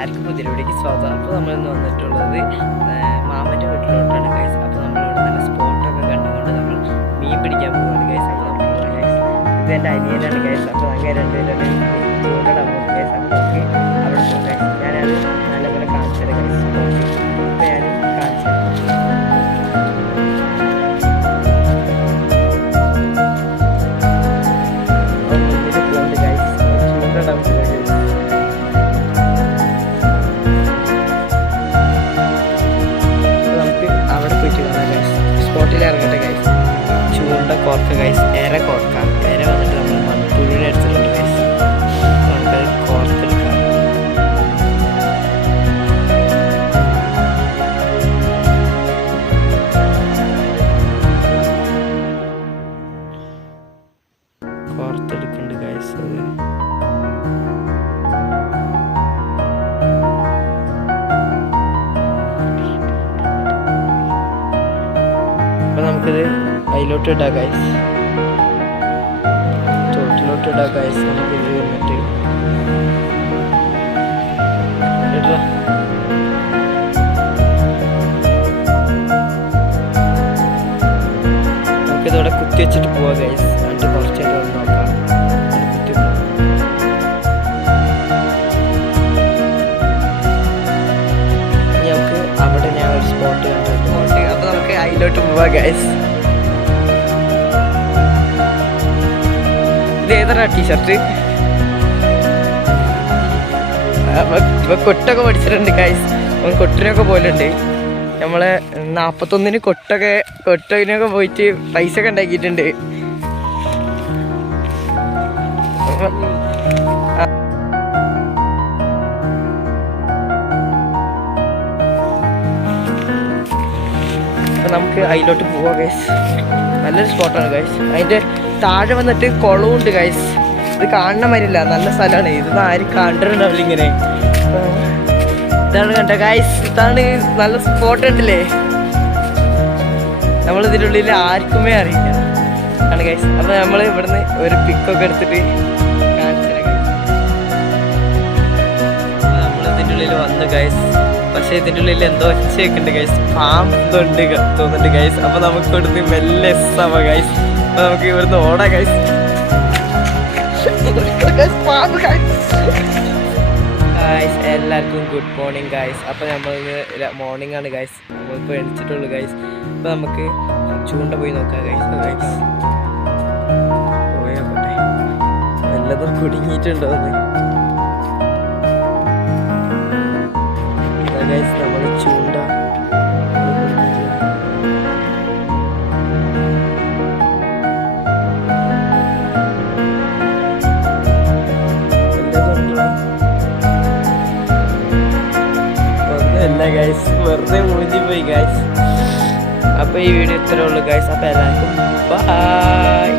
എല്ലാവർക്കും പുതിയവിടേക്ക് സ്വാഗതം. അപ്പോൾ നമ്മളിന്ന് വന്നിട്ടുള്ളത് മാമൻ്റെ വീട്ടിലോട്ടാണ് ഗൈസ്. അപ്പോൾ നമ്മളിവിടെ നല്ല സ്പോട്ടൊക്കെ കണ്ടുകൊണ്ട് നമ്മൾ മീൻ പിടിക്കാൻ പോവുകയാണ് ഗൈസ്. അപ്പോൾ നമുക്ക് ഗൈസ് ഇത് എൻ്റെ അനിയനാണ് ഗൈസ്. അപ്പോൾ അങ്ങനെ രണ്ടുപേരും ചൂണ്ടിടാൻ പോകും ഗൈസ്. അപ്പോൾ നമുക്ക് അവിടെ പോകും ഗൈസ്. ഞാനത് നല്ലപോലെ കാണിച്ചു തരാം ഗൈസ്. സ്പോട്ട് അപ്പോൾ ഞാൻ കാണിച്ചു തരാം. സ്പോട്ടിൽ ഇറങ്ങട്ടെ ഗൈസ്. ചൂണ്ട കോർക്ക ഗൈസ്, എര കോർക്ക. എര വന്നിട്ട് നമ്മൾ മൺപുഴുവിനെ എടുത്തിട്ടുണ്ട് ഗൈസ്. നമുക്കത് കോർത്തെടുക്കാം. കോർത്തെടുക്കുന്നുണ്ട് ഗൈസ്. അത് നമുക്കിത് അതിലോട്ട് ഇടാം ഗൈസ്. തോട്ടിലോട്ട് ഇടാം ഗൈസ്. നമുക്കിത് വന്നിട്ട് ഇടാ. നമുക്കിതോടെ കുത്തി വെച്ചിട്ട് പോവാം ഗൈസ്. എന്നിട്ട് കുറച്ചായിട്ട് വന്ന് നോക്കാം. കുത്തി നമുക്ക് അവിടെ ഞാൻ ഒരു സ്പോട്ട് കണ്ടിട്ടുണ്ട്. അപ്പോൾ നമുക്ക് അതിലോട്ട് പോവാം ഗൈസ്. ഇത് ഏതാ ടീഷർട്ട്? ഇപ്പൊ കൊട്ടൊക്കെ പഠിച്ചിട്ടുണ്ട് ഗൈസ്. കൊട്ടിനൊക്കെ പോലുണ്ട്. നമ്മളെ 41 കൊട്ടിനൊക്കെ പോയിട്ട് പൈസ ഒക്കെ ഉണ്ടാക്കിയിട്ടുണ്ട്. നമുക്ക് അതിലോട്ട് പോവാം ഗൈസ്. നല്ലൊരു സ്പോട്ടാണ് ഗൈസ്. അതിൻ്റെ താഴെ വന്നിട്ട് കുളമുണ്ട് ഗൈസ്. ഇത് കാണുന്ന മാതിരില്ല, നല്ല സ്ഥലമാണ്. ഇതൊന്നും ആരും കണ്ടിട്ടുണ്ടാവില്ല ഇങ്ങനെ. ഇതാണ് കണ്ട ഗൈസ്. ഇതാണ് നല്ല സ്പോട്ട് ഉണ്ടല്ലേ. നമ്മളിതിൻ്റെ ഉള്ളിൽ ആർക്കുമേ അറിയില്ല ആണ് ഗൈസ്. അപ്പോൾ നമ്മൾ ഇവിടുന്ന് ഒരു പിക്കൊക്കെ എടുത്തിട്ട് കാണിച്ചു തരാം ഗൈസ്. നമ്മൾ ഇതിൻ്റെ ഉള്ളിൽ വന്നു ഗൈസ്. പക്ഷെ ഇതിൻ്റെ ഉള്ളിൽ എന്തോ ഒച്ചയൊക്കെ ഉണ്ട് ഗൈസ്. പാമ്പുണ്ട് തോന്നുന്നുണ്ട് ഗൈസ്. അപ്പൊ നമുക്ക് ഇവിടുന്ന് മെല്ലെ എസ്സാവാം ഗൈസ്. അപ്പൊ നമുക്ക് ഇവിടുന്ന് ഓടാം ഗൈസ്. എല്ലാവർക്കും ഗുഡ് മോർണിംഗ് ഗൈസ്. അപ്പൊ നമ്മൾ മോർണിംഗ് ആണ് ഗൈസ്. നമ്മളിപ്പോൾ എണിച്ചിട്ടുള്ളൂ ഗൈസ്. അപ്പൊ നമുക്ക് ചൂണ്ട പോയി നോക്കാം ഗൈസ്. പോയോട്ടെ, വല്ലതും കുടുങ്ങിയിട്ടുണ്ടോന്ന്. ഗൈസ് നമ്മൾ ചൂണ്ട ഒന്നുമില്ല ഗൈസ്, വെറുതെ മൂഞ്ചി പോയി ഗൈസ്. അപ്പോൾ ഈ വീഡിയോ ഇത്രേ ഉള്ളൂ ഗൈസ്. അപ്പോൾ എല്ലാവർക്കും ബൈ.